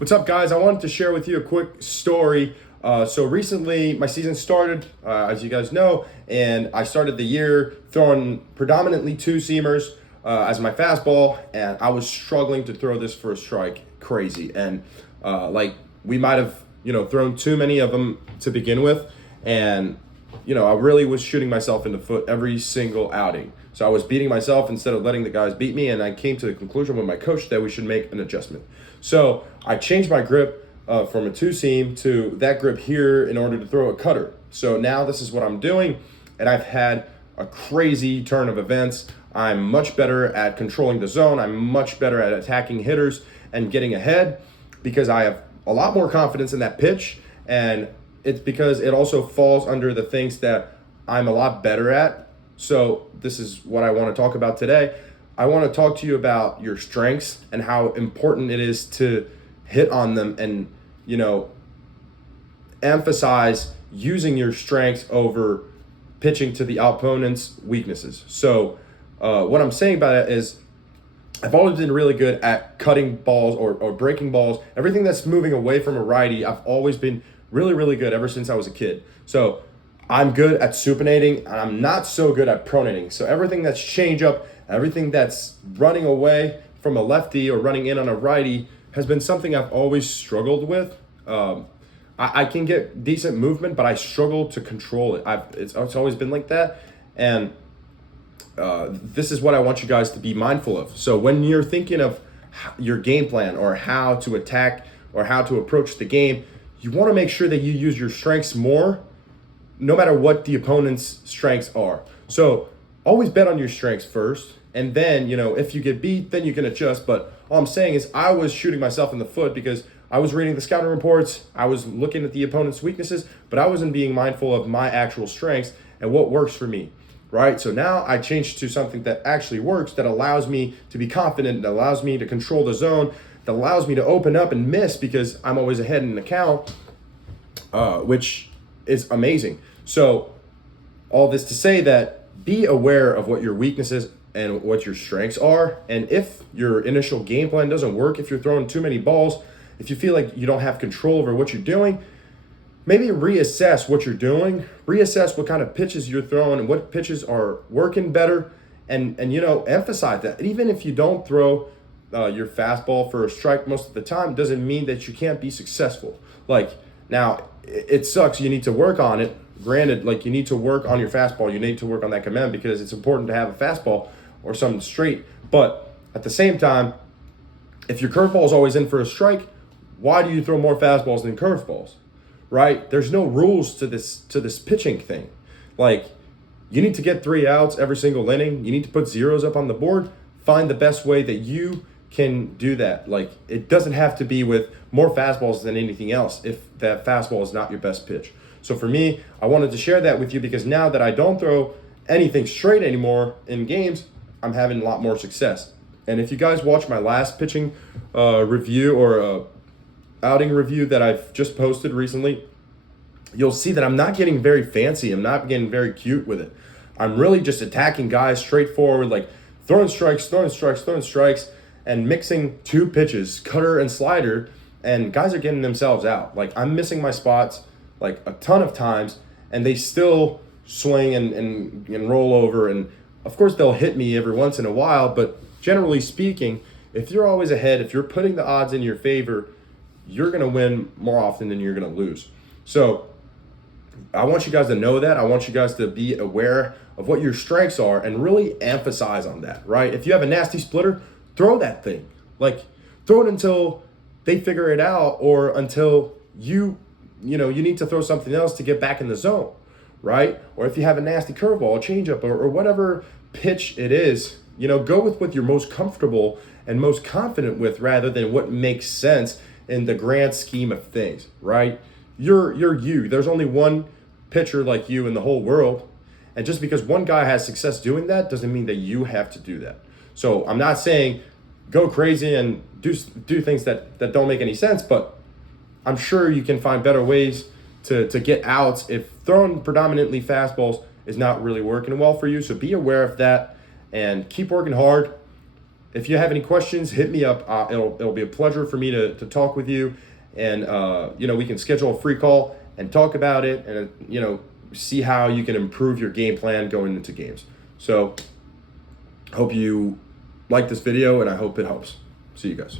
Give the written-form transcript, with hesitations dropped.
What's up, guys? I wanted to share with you a quick story. So recently, my season started, as you guys know, and I started the year throwing predominantly two-seamers as my fastball, and I was struggling to throw this for a strike, crazy. And we might have, thrown too many of them to begin with, and I really was shooting myself in the foot every single outing. So I was beating myself instead of letting the guys beat me, and I came to the conclusion with my coach that we should make an adjustment. So I changed my grip from a two-seam to that grip here in order to throw a cutter. So now this is what I'm doing, and I've had a crazy turn of events. I'm much better at controlling the zone. I'm much better at attacking hitters and getting ahead because I have a lot more confidence in that pitch, and it's because it also falls under the things that I'm a lot better at. So this is what I want to talk about today. I want to talk to you about your strengths and how important it is to hit on them and, emphasize using your strengths over pitching to the opponent's weaknesses. So what I'm saying about it is I've always been really good at cutting balls or breaking balls. Everything that's moving away from a righty, I've always been really, really good ever since I was a kid. So I'm good at supinating, and I'm not so good at pronating. So everything that's change up, everything that's running away from a lefty or running in on a righty has been something I've always struggled with. I can get decent movement, but I struggle to control it. It's always been like that. And this is what I want you guys to be mindful of. So when you're thinking of your game plan or how to attack or how to approach the game, you want to make sure that you use your strengths more, no matter what the opponent's strengths are. So always bet on your strengths first, and then, if you get beat, then you can adjust. But all I'm saying is I was shooting myself in the foot because I was reading the scouting reports, I was looking at the opponent's weaknesses, but I wasn't being mindful of my actual strengths and what works for me, right? So now I changed to something that actually works, that allows me to be confident, that allows me to control the zone, that allows me to open up and miss because I'm always ahead in the count, which is amazing. So all this to say that be aware of what your weaknesses and what your strengths are. And if your initial game plan doesn't work, if you're throwing too many balls, if you feel like you don't have control over what you're doing, maybe reassess what you're doing, reassess what kind of pitches you're throwing and what pitches are working better, and emphasize that. Even if you don't throw your fastball for a strike most of the time, doesn't mean that you can't be successful. Now, it sucks. You need to work on it. Granted, you need to work on your fastball. You need to work on that command because it's important to have a fastball or something straight. But at the same time, if your curveball is always in for a strike, why do you throw more fastballs than curveballs, right? There's no rules to this pitching thing. You need to get 3 outs every single inning. You need to put zeros up on the board. Find the best way that you can do that. It doesn't have to be with more fastballs than anything else if that fastball is not your best pitch. So for me, I wanted to share that with you because now that I don't throw anything straight anymore in games, I'm having a lot more success. And if you guys watch my last pitching review or outing review that I've just posted recently, you'll see that I'm not getting very fancy. I'm not getting very cute with it. I'm really just attacking guys straightforward, throwing strikes, and mixing two pitches, cutter and slider, and guys are getting themselves out. I'm missing my spots a ton of times, and they still swing and roll over. And of course, they'll hit me every once in a while, but generally speaking, if you're always ahead, if you're putting the odds in your favor, you're going to win more often than you're going to lose. So I want you guys to know that. I want you guys to be aware of what your strengths are and really emphasize on that, right? If you have a nasty splitter, throw that thing. Throw it until they figure it out, or until you need to throw something else to get back in the zone, right? Or if you have a nasty curveball, a changeup, or whatever pitch it is, go with what you're most comfortable and most confident with rather than what makes sense in the grand scheme of things, right? You're you. There's only one pitcher like you in the whole world. And just because one guy has success doing that doesn't mean that you have to do that. So I'm not saying go crazy and do things that don't make any sense, but I'm sure you can find better ways to get outs if throwing predominantly fastballs is not really working well for you. So be aware of that and keep working hard. if you have any questions, hit me up. It'll be a pleasure for me to talk with you, and we can schedule a free call and talk about it, and see how you can improve your game plan going into games. So hope you like this video, and I hope it helps. See you guys.